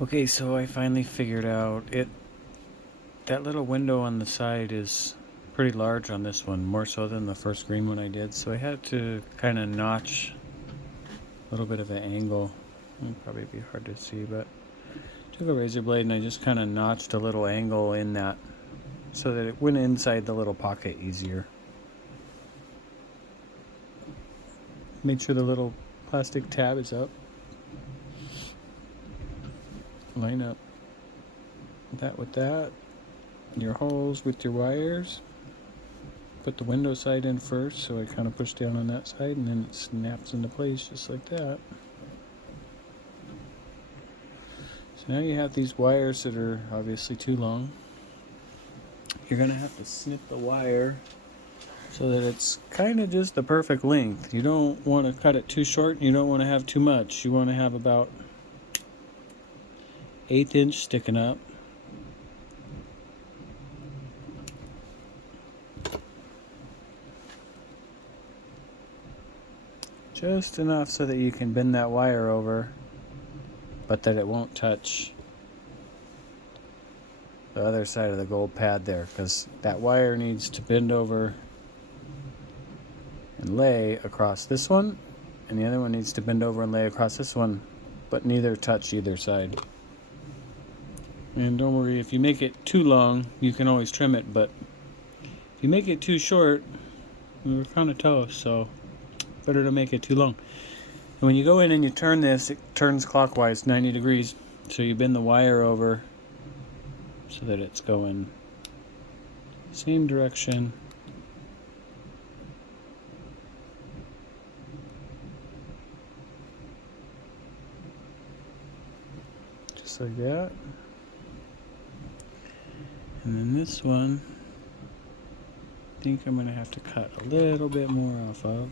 Okay, so I finally figured out it. That little window on the side is pretty large on this one, more so than the first green one I did. So I had to kind of notch a little bit of an angle. It'll probably be hard to see, but took a razor blade and I just kind of notched a little angle in that so that it went inside the little pocket easier. Made sure the little plastic tab is up. Line up that with that. Your holes with your wires. Put the window side in first, so I kind of push down on that side and then it snaps into place just like that. So now you have these wires that are obviously too long. You're going to have to snip the wire so that it's kind of just the perfect length. You don't want to cut it too short and you don't want to have too much. You want to have about 1/8 inch sticking up. Just enough so that you can bend that wire over, but that it won't touch the other side of the gold pad there, because that wire needs to bend over and lay across this one, and the other one needs to bend over and lay across this one, but neither touch either side. And don't worry, if you make it too long, you can always trim it, but if you make it too short, we're kind of toast, so better to make it too long. And when you go in and you turn this, it turns clockwise 90 degrees, so you bend the wire over so that it's going same direction. Just like that. And then this one, I think I'm going to have to cut a little bit more off of.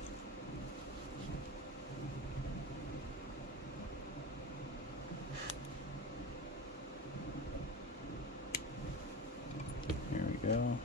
There we go.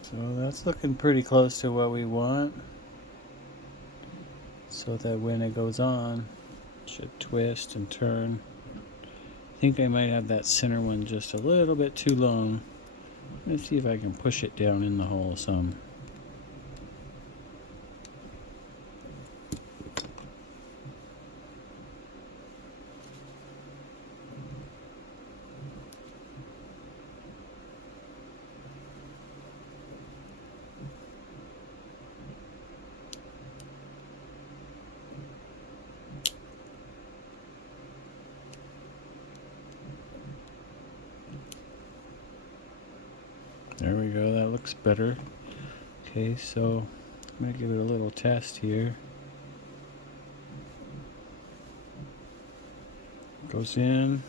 So that's looking pretty close to what we want, so that when it goes on, it should twist and turn. I think I might have that center one just a little bit too long. Let's see if I can push it down in the hole some. There we go, that looks better. Okay, so I'm going to give it a little test here. Goes in,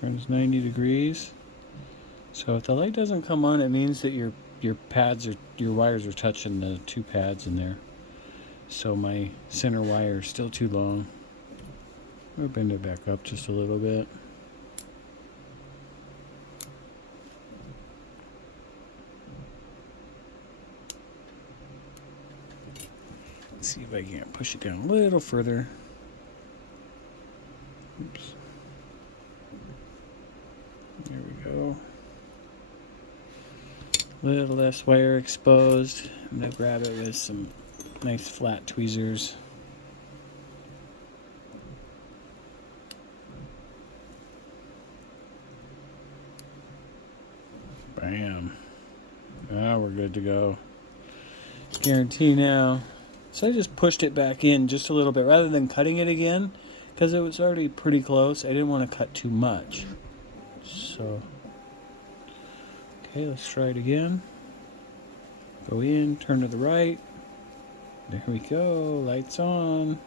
turns 90 degrees. So if the light doesn't come on, it means that your wires are touching the two pads in there. So my center wire is still too long. I'll bend it back up just a little bit. Let's see if I can push it down a little further. Oops. There we go. A little less wire exposed. I'm going to grab it with some nice flat tweezers. Bam. Now we're good to go. Guarantee now. So I just pushed it back in just a little bit rather than cutting it again, because it was already pretty close. I didn't want to cut too much. So, okay, let's try it again. Go in, turn to the right. There we go, lights on.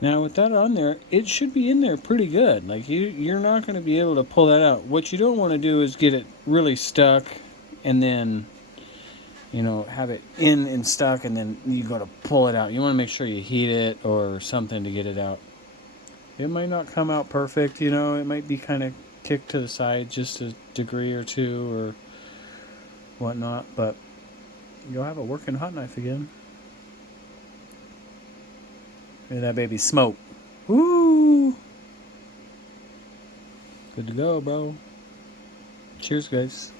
Now with that on there, it should be in there pretty good. Like you're not going to be able to pull that out. What you don't want to do is get it really stuck and then, have it in and stuck and then you go to pull it out. You want to make sure you heat it or something to get it out. It might not come out perfect, it might be kind of kicked to the side just a degree or two or whatnot, but you'll have a working hot knife again. Look at that baby smoke. Woo! Good to go, bro. Cheers, guys.